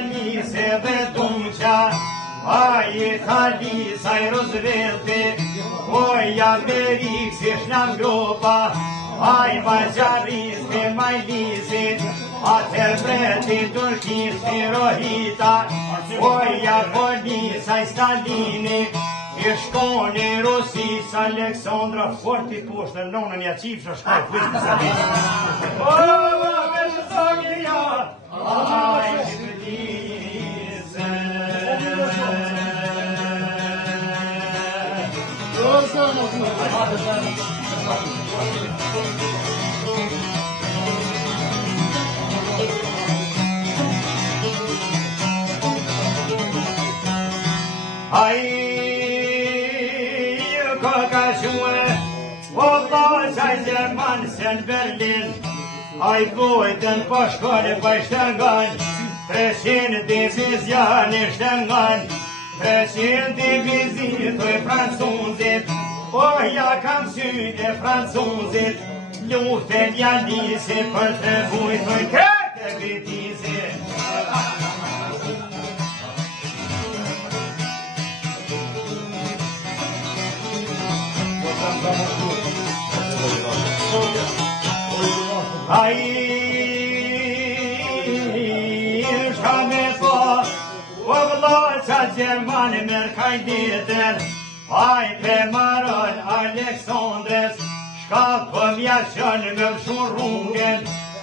Nise dhe Tunqa, a Itali, sa i Roosevelt, oj Amerik, si shnam Gropa, aj Majaris, me Majlisit, atër breti Turkis, si Rohita, oj Japoni, sa i Stalini, i shkoni Rusis, Aleksandra, forti poshtë në nonën ja qifë, shkaj flisë në Salini. O, me shësogja, aj shqipëtise. Ai ka shue o vllai Gjerman se në Berlin ai vojtën po shkole pa shtengan 300 divizion i shtengan 300 divizit të francuzit o ja kam sytë francuzit luftën ja nisi për të vujtën këtë vitizit. Ai shka me po o vllajca Gjermani merr kajditën ai pe maron Aleksandres shka pëmja qënë me vshun rrugën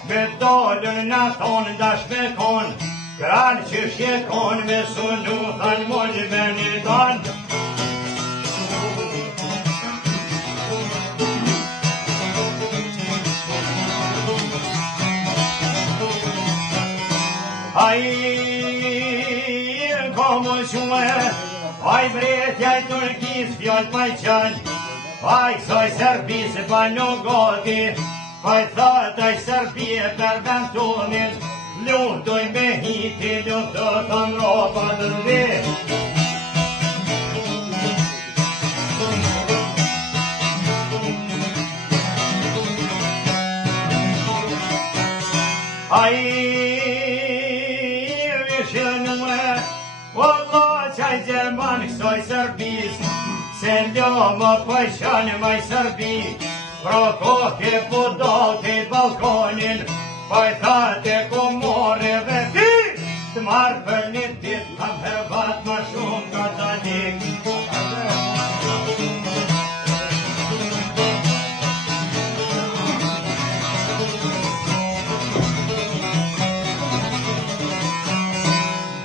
me dolën në thonë dash me konë kranë që shjekon me sunu thanë mollë me një tonë. Ai komo shue, ai bretja i Turkis fjall pa i qënë, ai kësoj Serbisë pa në goti, pa i thët ai Serbie për ventunin, luftoj me hiti, luftoj të Evropa të ndi. Ai o vllajca Gjerman kësoj Serbis, se ljomë për qanë maj Serbi, Prokofje po dote balkonin, pa i thate ku more dhe ti, të marrë për një dit, kam herbat më shumë katalik.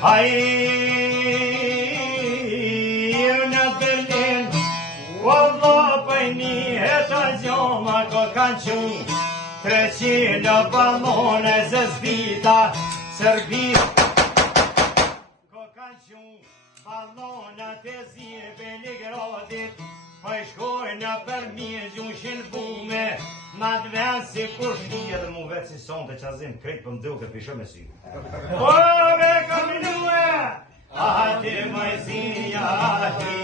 Ai në Berlin, o vllapaj një të gjoma ko kanë qunë, 300 ballone zë zbita, Serbit ko kanë qunë, ballonat e zi Beligradit, pa i shkojnë për mirë gjushin bume, ma të venë si kur shkije dhe mu vetë si sonte që azim krejt për mduke pisho me sy. O, me kam lue, ati majzia ti.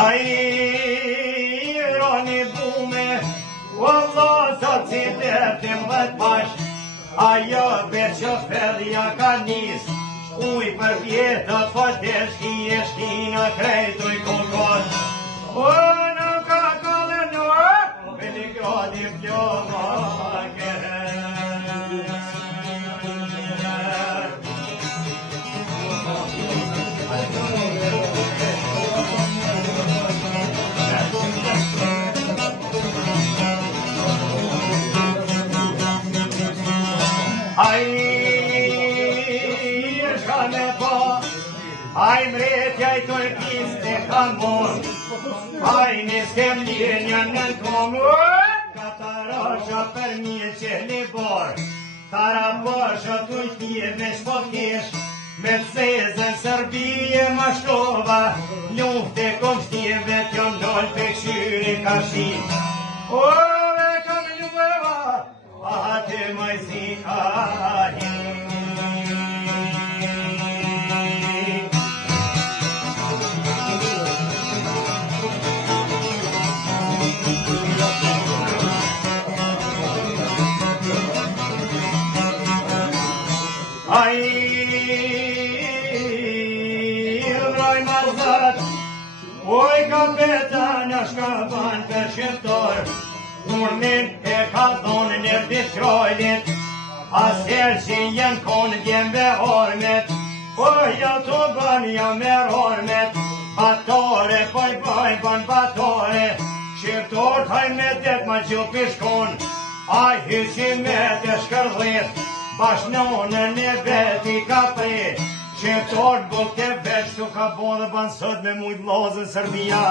Ai roni bume, o vllajca si detim dhe t'pash, ajo beqë fedhja ka nis, uj për vjetë po t'eshki e shkina krejtu i kokot. O në ka kallë në Beligradi pjoma kërë. Ai shka me po, ai mretja i Turkis të kanë morë, ai niskem linja në komë, katarasha për një qeli borë, tarabasha të tje me shpokesh, me zezën Serbije ma shtova, lufte komstive t'jo ndoll për këshyri ka shim. O, me kam ljueva, ate majzika hi. vroj mazat, oj kapetan është ka ban për shqiptar, urnin e ka thonë në Detroitit, asher që jenë konë djembe hormet, oj ja të bën ja mer hormet, batore, poj ban batore, shqiptor taj me det ma që pishkon, a hyqi me të shkërdhit, bashnonën e veti ka pri, shqiptor buk të veç të ka bo dhe bansot me mujt lozën Serbia.